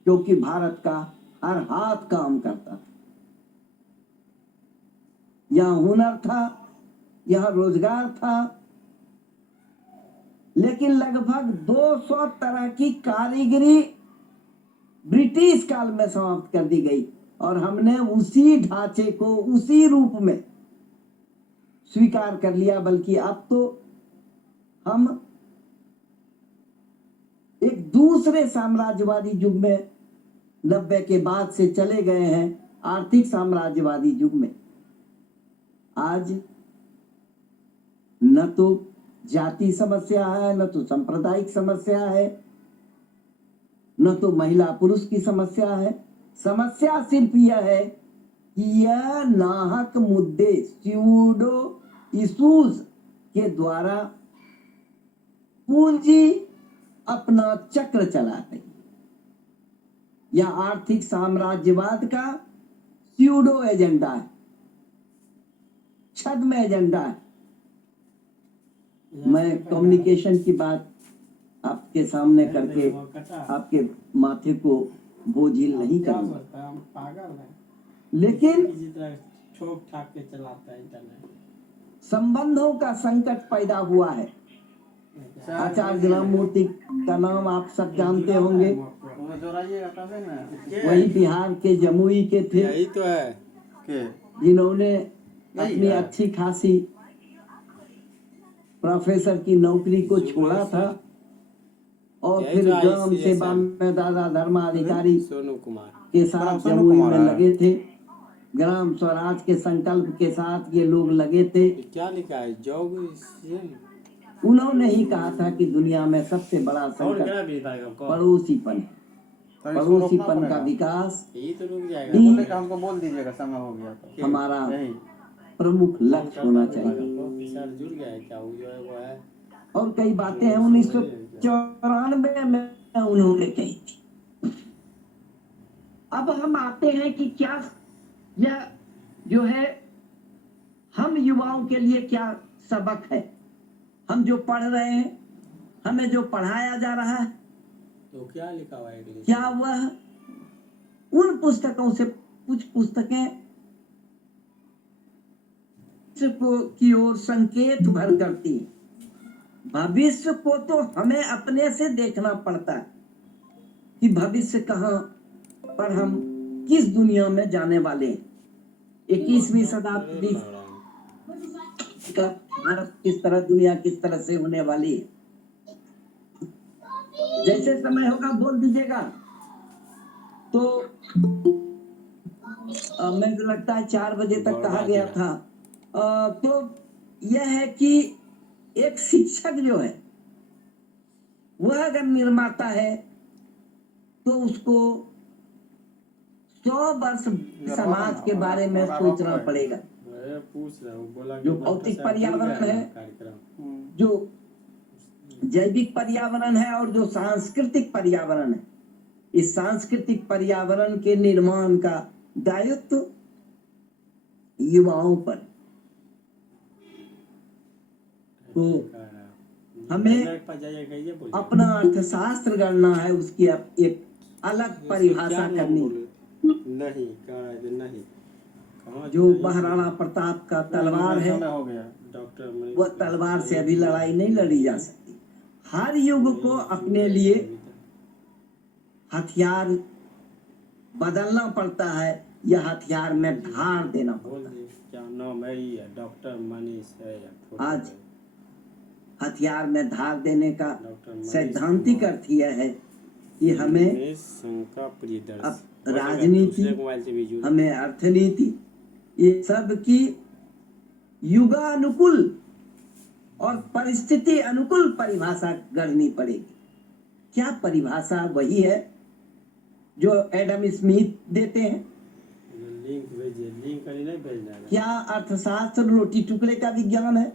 क्योंकि भारत का हर हाथ काम करता था। यहाँ हुनर था, यहाँ रोजगार था, लेकिन लगभग 200 तरह की कारीगरी ब्रिटिश काल में समाप्त कर दी गई और हमने उसी ढांचे को उसी रूप में स्वीकार कर लिया। बल्कि अब तो हम एक दूसरे साम्राज्यवादी युग में 90 के बाद से चले गए हैं आर्थिक साम्राज्यवादी युग में। आज न तो जाति समस्या है, न तो सांप्रदायिक समस्या है, न तो महिला पुरुष की समस्या है। समस्या सिर्फ यह है कि यह नाहक मुद्दे स्यूडो इशूज के द्वारा पूंजी अपना चक्र चलाते हैं। यह आर्थिक साम्राज्यवाद का स्यूडो एजेंडा है, छद्म एजेंडा है। मैं कम्युनिकेशन की बात आपके सामने करके आपके माथे को बोझिल नहीं करूंगा, पागल है, लेकिन किसी तरह ठोक ठाक के चलाता है इंटरनेट। संबंधों का संकट पैदा हुआ है। आचार्य राममूर्ति का नाम आप सब जानते होंगे। वही बिहार के जमुई के थे, यही तो है जिन्होंने अपनी अच्छी खासी प्रोफेसर की नौकरी को छोड़ा था और फिर ग्राम सेवा में दादा धर्माधिकारी सोनू कुमार के साथ जमुई में लगे थे। ग्राम स्वराज के संकल्प के साथ ये लोग लगे थे। क्या लिखा है जॉब? उन्होंने ही कहा था कि दुनिया में सबसे बड़ा संकट पड़ोसीपन है। पड़ोसीपन का विकास यही तो रुक जाएगा। ही हमको बोल दीजिएगा, समय हो गया तो। हमारा प्रमुख लक्ष्य होना चाहिए। सर जुड़ गया है क्या? वो जो है वो है। और कई बातें हैं 1994 में उन्होंने कही थी। अब हम आते हैं कि क्या यह जो है हम युवाओं के लिए क्या सबक है। हम जो पढ़ रहे हैं, हमें जो पढ़ाया जा रहा है, तो क्या लिखा हुआ है? क्या वह उन पुस्तकों से कुछ पुस्तकें को की ओर संकेत भर करती है। भविष्य को तो हमें अपने से देखना पड़ता है कि भविष्य कहाँ पर हम किस दुनिया में जाने वाले हैं। 21वीं शताब्दी का भारत किस तरह, दुनिया किस तरह से होने वाली है। जैसे समय होगा बोल दीजिएगा। तो मैं तो लगता है 4 बजे तक कहा गया था। तो यह है कि एक शिक्षक जो है वह अगर निर्माता है तो उसको 100 वर्ष समाज के बारे में सोचना पड़ेगा। मैं पूछ रहा हूँ, बोला कि जो डॉक्टर भौतिक साहब जुड़ पर्यावरण गया है, कार्यक्रम। जो जैविक पर्यावरण है और जो सांस्कृतिक पर्यावरण है, इस सांस्कृतिक पर्यावरण के निर्माण का दायित्व युवाओं पर। तो हमें अपना अर्थशास्त्र गणना है, उसकी एक अलग परिभाषा करनी। नहीं नहीं जो महाराणा प्रताप का तलवार है, समय हो गया। डॉक्टर वह तलवार से अभी लड़ाई नहीं लड़ी जा सकती। हर युग को अपने लिए हथियार बदलना पड़ता है या हथियार में धार देना पड़ता है। क्या नाम है? ये डॉक्टर मनीष है या फोटो आज है? हथियार में धार देने का डॉक्टर मनीष सैद्धांतिक कुमार। अर्थ यह है कि हमें मनीष शंका प्रियदर्शी। अब बोलेगा, राजनीति, दूसरे मोबाइल से भी जुड़े। हमें अर्थनीति, ये सब की युगानुकूल और परिस्थिति अनुकूल परिभाषा गढ़नी पड़ेगी। क्या परिभाषा वही है जो एडम स्मिथ देते हैं? लिंक भेजिए, लिंक कहीं नहीं भेजना है। क्या अर्थशास्त्र रोटी टुकड़े का विज्ञान है?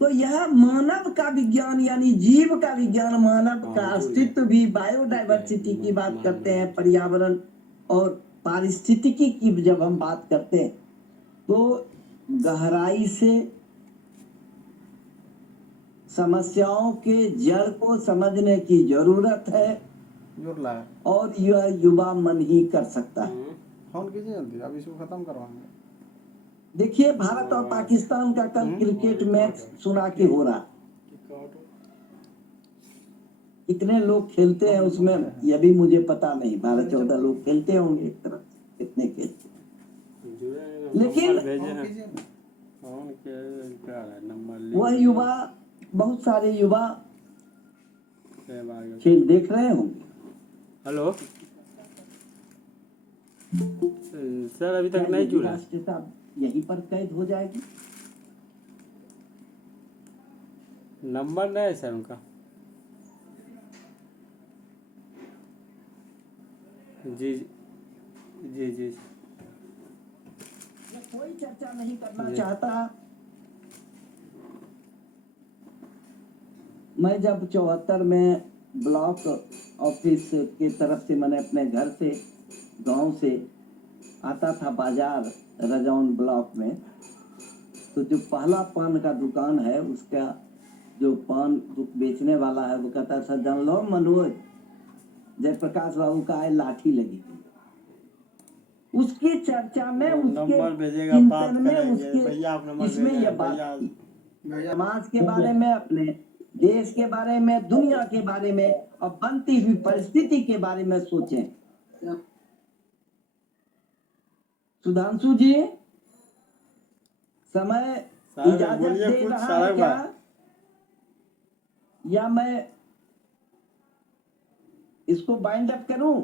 तो यह मानव का विज्ञान यानी जीव का विज्ञान, मानव का अस्तित्व भी, बायोडाइवर्सिटी की बात करते हैं, पर्यावरण और पारिस्थितिकी की जब हम बात करते हैं तो गहराई से समस्याओं के जड़ को समझने की जरूरत है जुड़ रहा है। और यह युवा मन ही कर सकता है। फोन कीजिए जल्दी, अब इसको खत्म करवाएंगे। देखिए, भारत और पाकिस्तान का कल क्रिकेट मैच सुना कि हो रहा। कितने लोग खेलते हैं उसमें यह भी मुझे पता नहीं। 12-14 लोग खेलते होंगे एक तरफ, कितने खेलते हैं। लेकिन वह युवा, बहुत सारे युवा खेल देख रहे होंगे। हेलो सर, अभी तक नहीं जुड़ा। राष्ट्रीयता यहीं पर कैद हो जाएगी। नंबर नहीं है सर उनका। जी जी जी। मैं कोई चर्चा नहीं करना चाहता। मैं जब 74 में ब्लॉक ऑफिस के तरफ से, मैंने अपने घर से, गांव से आता था बाजार रजौन ब्लॉक में, तो जो पहला पान का दुकान है उसका जो पान बेचने वाला है वो कहता था, जान लो मनोज, जयप्रकाश बाबू का है लाठी लगी। उसकी चर्चा में, उसके चिंतन में, उसके इसमें यह बात थी। समाज के बारे में, अपने देश के बारे में, दुनिया के बारे में और बनती हुई परिस्थिति के बारे में सोचें। सुधांशु जी, समय इजाजत दे रहा है क्या, या मैं इसको बाइंड अप करूं?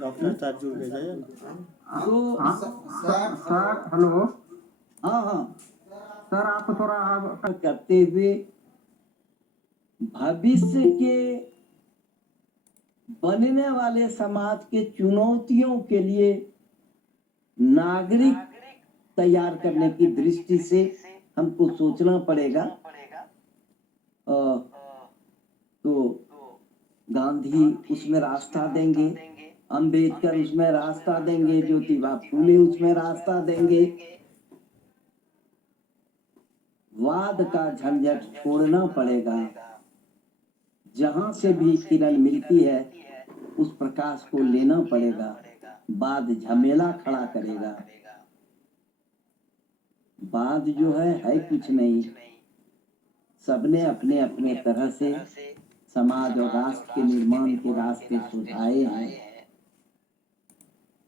डॉक्टर साहब जुड़ के जाइए। तो सर हेलो। हाँ सर आप थोड़ा करते हुए भविष्य के बनने वाले समाज के चुनौतियों के लिए नागरिक तैयार करने की दृष्टि से हमको सोचना पड़ेगा। तो गांधी उसमें रास्ता देंगे, अंबेडकर उसमें रास्ता देंगे, ज्योतिबा फूले उसमें रास्ता देंगे। वाद का झंझट छोड़ना पड़ेगा, जहां से भी किरण मिलती है उस प्रकाश को लेना पड़ेगा, बाद झमेला खड़ा करेगा। बाद जो है कुछ नहीं। सबने अपने अपने तरह से समाज और राष्ट्र के निर्माण के रास्ते सुझाए हैं।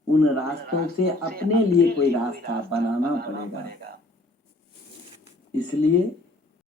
उन रास्तों से अपने लिए कोई रास्ता बनाना पड़ेगा। इसलिए